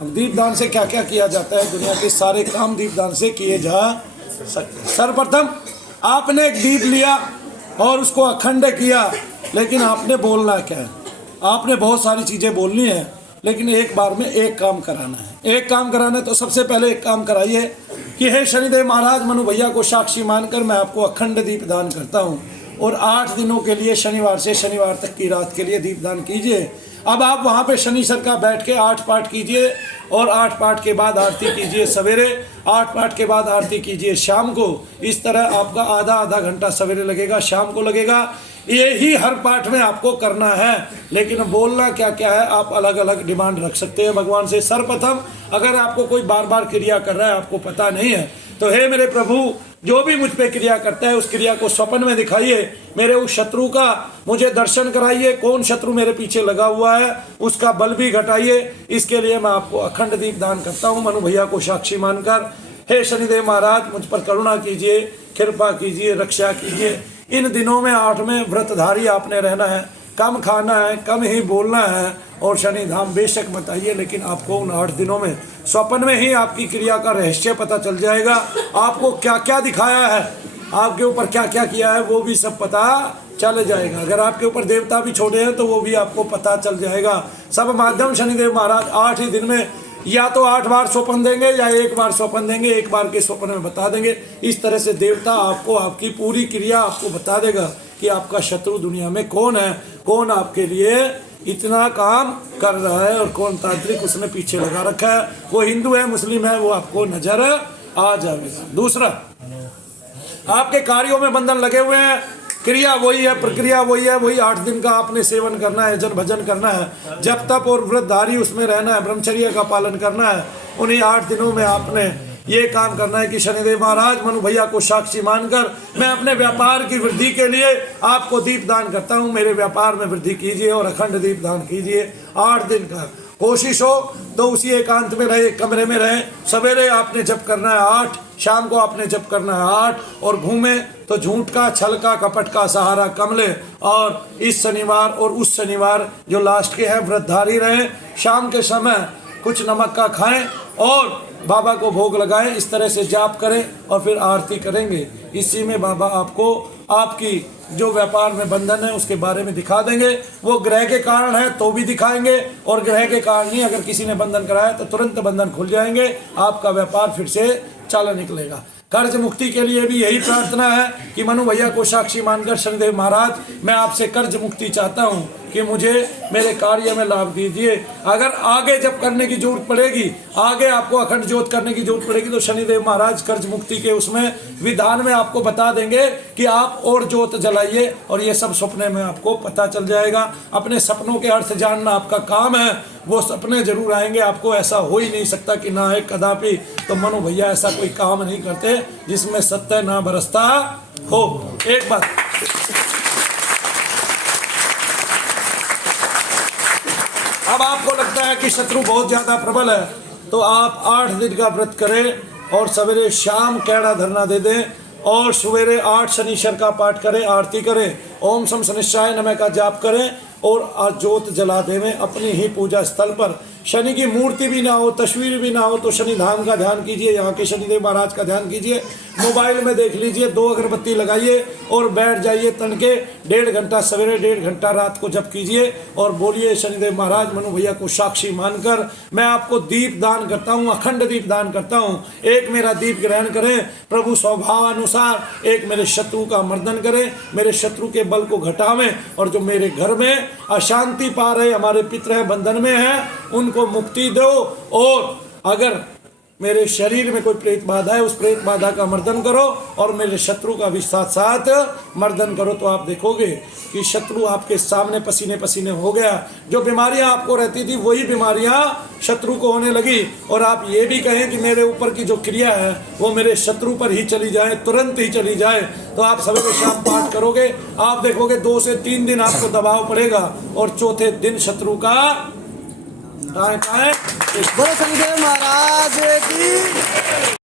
अब दीपदान से क्या क्या किया जाता है, दुनिया के सारे काम दीपदान से किए जा सकते हैं। सर्वप्रथम आपने एक दीप लिया और उसको अखंड किया, लेकिन आपने बोलना क्या है? आपने बहुत सारी चीज़ें बोलनी है, लेकिन एक बार में एक काम कराना है। एक काम कराना है तो सबसे पहले एक काम कराइए कि हे शनिदेव महाराज, मनु भैया को साक्षी मानकर मैं आपको अखंड दीपदान करता हूँ और 8 दिनों के लिए शनिवार से शनिवार तक की रात के लिए दीपदान कीजिए। अब आप वहाँ पे शनिश्चर का बैठ के 8 पाठ कीजिए और 8 पाठ के बाद आरती कीजिए सवेरे, 8 पाठ के बाद आरती कीजिए शाम को। इस तरह आपका आधा आधा घंटा सवेरे लगेगा, शाम को लगेगा। ये ही हर पाठ में आपको करना है, लेकिन बोलना क्या क्या है आप अलग अलग डिमांड रख सकते हैं भगवान से। सर्वप्रथम अगर आपको कोई बार बार क्रिया कर रहा है, आपको पता नहीं है, तो हे मेरे प्रभु, जो भी मुझ पे क्रिया करता है उस क्रिया को स्वप्न में दिखाइए। मेरे उस शत्रु का मुझे दर्शन कराइए, कौन शत्रु मेरे पीछे लगा हुआ है उसका बल भी घटाइए। इसके लिए मैं आपको अखंड दीपदान करता हूँ मनु भैया को साक्षी मानकर। हे शनिदेव महाराज, मुझ पर करुणा कीजिए, कृपा कीजिए, रक्षा कीजिए। इन दिनों में 8 में व्रतधारी आपने रहना है, कम खाना है, कम ही बोलना है और शनि धाम बेशक बताइए, लेकिन आपको उन 8 दिनों में स्वप्न में ही आपकी क्रिया का रहस्य पता चल जाएगा। आपको क्या क्या दिखाया है, आपके ऊपर क्या क्या किया है, वो भी सब पता चल जाएगा। अगर आपके ऊपर देवता भी छोड़े हैं तो वो भी आपको पता चल जाएगा। सब माध्यम शनिदेव महाराज 8 ही दिन में या तो 8 बार स्वप्न देंगे या 1 बार स्वप्न देंगे, 1 बार के स्वप्न में बता देंगे। इस तरह से देवता आपको आपकी पूरी क्रिया आपको बता देगा कि आपका शत्रु दुनिया में कौन है, कौन आपके लिए इतना काम कर रहा है और कौन तांत्रिक उसने पीछे लगा रखा है। वो हिंदू है, मुस्लिम है, वो आपको नजर आ जाएगा। दूसरा, आपके कार्यों में बंधन लगे हुए हैं, क्रिया वही है, प्रक्रिया वही है, वही 8 दिन का आपने सेवन करना है, जन भजन करना है, जप तप और व्रतधारी उसमें रहना है, ब्रह्मचर्य का पालन करना है। उन्हीं 8 दिनों में आपने ये काम करना है कि शनिदेव महाराज, मनु भैया को साक्षी मानकर मैं अपने व्यापार की वृद्धि के लिए आपको दीपदान करता हूँ। मेरे व्यापार में वृद्धि कीजिए और अखंड दीपदान कीजिए 8 दिन का। कोशिश हो तो उसी एकांत में रहे, कमरे में रहे। सवेरे आपने जप करना है 8, शाम को आपने जप करना है 8, और घूमे तो झूठ का, छल का, कपट का सहारा कम ले। और इस शनिवार और उस शनिवार जो लास्ट के हैं व्रतधारी रहें, शाम के समय कुछ नमक का खाएं और बाबा को भोग लगाएं। इस तरह से जाप करें और फिर आरती करेंगे। इसी में बाबा आपको आपकी जो व्यापार में बंधन है उसके बारे में दिखा देंगे। वो ग्रह के कारण है तो भी दिखाएंगे, और ग्रह के कारण नहीं, अगर किसी ने बंधन कराया तो तुरंत बंधन खुल जाएंगे, आपका व्यापार फिर से चल निकलेगा। कर्ज मुक्ति के लिए भी यही प्रार्थना है कि मनु भैया को साक्षी मानकर शनिदेव महाराज, मैं आपसे कर्ज मुक्ति चाहता हूँ कि मुझे मेरे कार्य में लाभ दीजिए। अगर आगे जब करने की जरूरत पड़ेगी, आगे आपको अखंड ज्योत करने की जरूरत पड़ेगी, तो शनिदेव महाराज कर्ज मुक्ति के उसमें विधान में आपको बता देंगे कि आप और ज्योत जलाइए, और ये सब सपने में आपको पता चल जाएगा। अपने सपनों के अर्थ जानना आपका काम है, वो सपने जरूर आएंगे। आपको ऐसा हो ही नहीं सकता कि ना है कदापि। तो मनु भैया ऐसा कोई काम नहीं करते जिसमें सत्य ना बरसता हो। एक बात, अब आपको लगता है कि शत्रु बहुत ज्यादा प्रबल है, तो आप 8 दिन का व्रत करें और सवेरे शाम कैड़ा धरना दे दें और सवेरे 8 शनिश्चर का पाठ करें, आरती करें, ओम सम शनिश्चाय नमः का जाप करें और ज्योत जला देवें अपनी ही पूजा स्थल पर। शनि की मूर्ति भी ना हो, तस्वीर भी ना हो, तो शनि धाम का ध्यान कीजिए, यहाँ के शनिदेव महाराज का ध्यान कीजिए। मोबाइल में देख लीजिए, 2 अगरबत्ती लगाइए और बैठ जाइए तन के। 1.5 घंटा सवेरे, 1.5 घंटा रात को जप कीजिए और बोलिए, शनिदेव महाराज, मनु भैया को साक्षी मानकर मैं आपको दीप दान करता हूँ, अखंड दीप दान करता हूँ। एक मेरा दीप ग्रहण करें प्रभु, स्वभाव अनुसार एक मेरे शत्रु का मर्दन करें, मेरे शत्रु के बल को घटावें, और जो मेरे घर में अशांति पा रहे हमारे पितर बंधन में हैं उनको मुक्ति दो। और अगर मेरे शरीर में कोई प्रेत बाधा है, उस प्रेत बाधा का मर्दन करो और मेरे शत्रु का भी साथ साथ मर्दन करो। तो आप देखोगे कि शत्रु आपके सामने पसीने पसीने हो गया। जो बीमारियां आपको रहती थी वही बीमारियां शत्रु को होने लगी। और आप ये भी कहें कि मेरे ऊपर की जो क्रिया है वो मेरे शत्रु पर ही चली जाए, तुरंत ही चली जाए, तो आप सवेरे शाम पाठ करोगे, आप देखोगे 2 से 3 दिन आपको दबाव पड़ेगा और चौथे दिन शत्रु का बोलो शनिदेव महाराज की।